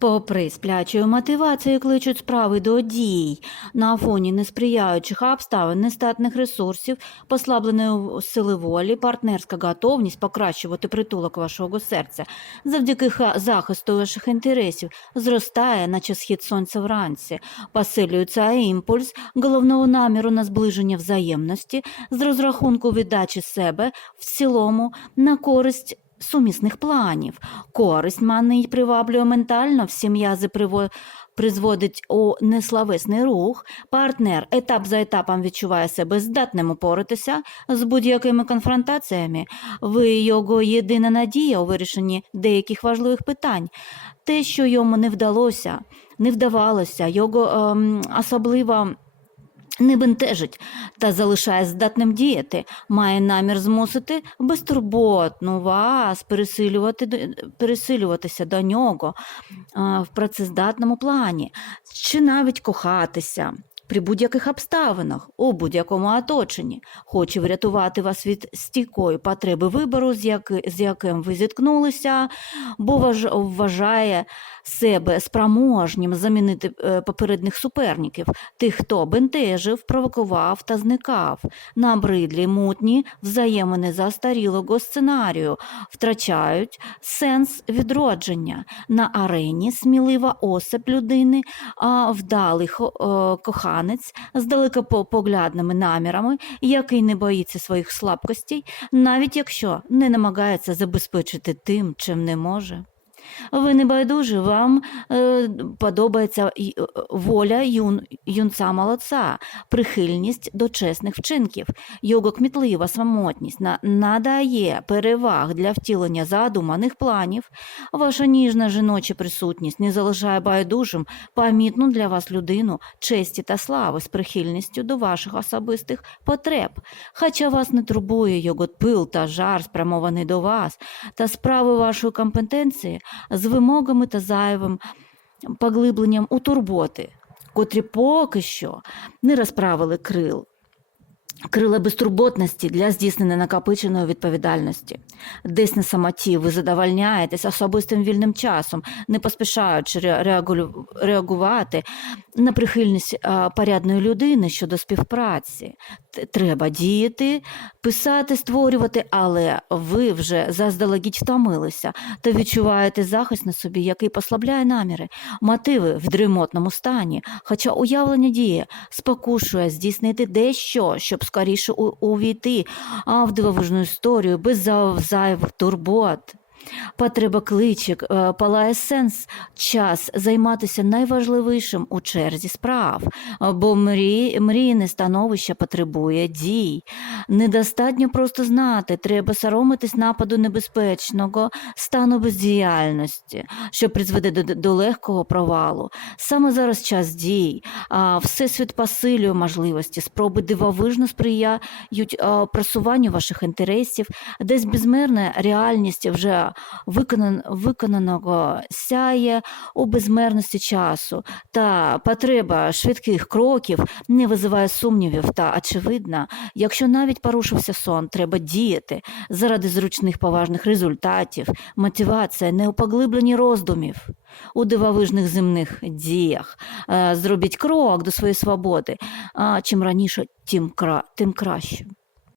Попри сплячою мотивацію кличуть справи до дій. На фоні несприяючих обставин, нестатних ресурсів, послабленої сили волі, партнерська готовність покращувати притулок вашого серця. Завдяки захисту ваших інтересів зростає, наче схід сонця вранці, посилюється імпульс головного наміру на зближення взаємності з розрахунку віддачі себе в цілому на користь сумісних планів. Користь манний приваблює ментально, всі м'язи приво- призводить у неславесний рух. Партнер етап за етапом відчуває себе здатним упоратися з будь-якими конфронтаціями. Ви його єдина надія у вирішенні деяких важливих питань. Те, що йому не вдалося, не вдавалося, його ем, особливо. Не бентежить та залишає здатним діяти, має намір змусити безтурботну вас пересилювати, пересилюватися до нього в працездатному плані, чи навіть кохатися при будь-яких обставинах, у будь-якому оточенні, хоче врятувати вас від стійкої потреби вибору, з, яки, з яким ви зіткнулися, бо важ, вважає себе спроможнім замінити е, попередніх суперників, тих, хто бентежив, провокував та зникав. Набридлі мутні взаємини застарілого сценарію втрачають сенс відродження. На арені смілива особь людини, а вдалий е, з далекопоглядними намірами, який не боїться своїх слабкостей, навіть якщо не намагається забезпечити тим, чим не може. Ви не байдужі, вам е, подобається е, воля юн, юнця молодця, прихильність до чесних вчинків, його кмітлива самотність на, надає переваг для втілення задуманих планів. Ваша ніжна жіноча присутність не залишає байдужим помітну для вас людину честі та слави з прихильністю до ваших особистих потреб. Хоча вас не турбує його пил та жар, спрямований до вас, та справи вашої компетенції з вимогами та зайвим поглибленням у турботи, котрі поки що не розправили крил. Крила безтурботності для здійснення накопиченої відповідальності. Десь на самоті ви задовольняєтесь особистим вільним часом, не поспішаючи реагувати на прихильність порядної людини щодо співпраці. Треба діяти, писати, створювати, але ви вже заздалегідь втомилися та відчуваєте захист на собі, який послабляє наміри, мотиви в дрімотному стані, хоча уявлення діє, спокушує здійснити дещо, щоб скоріше увійти а, в дивовижну історію без зайвих турбот. Потреба кличик, е, палає сенс, час займатися найважливішим у черзі справ, е, бо мрій, мрійне становище потребує дій. Недостатньо просто знати, треба соромитись нападу небезпечного стану бездіяльності, що призведе до, до легкого провалу. Саме зараз час дій, всесвіт посилює можливості, спроби дивовижно сприяють а, просуванню ваших інтересів, десь безмерна реальність вже виконан, виконаного сяє у безмерності часу, та потреба швидких кроків не визиває сумнівів та очевидно, якщо навіть порушився сон, треба діяти заради зручних поважних результатів, мотивація, не роздумів. У дивовижних земних діях Е, зробіть крок до своєї свободи. А чим раніше, тим, кра... тим краще.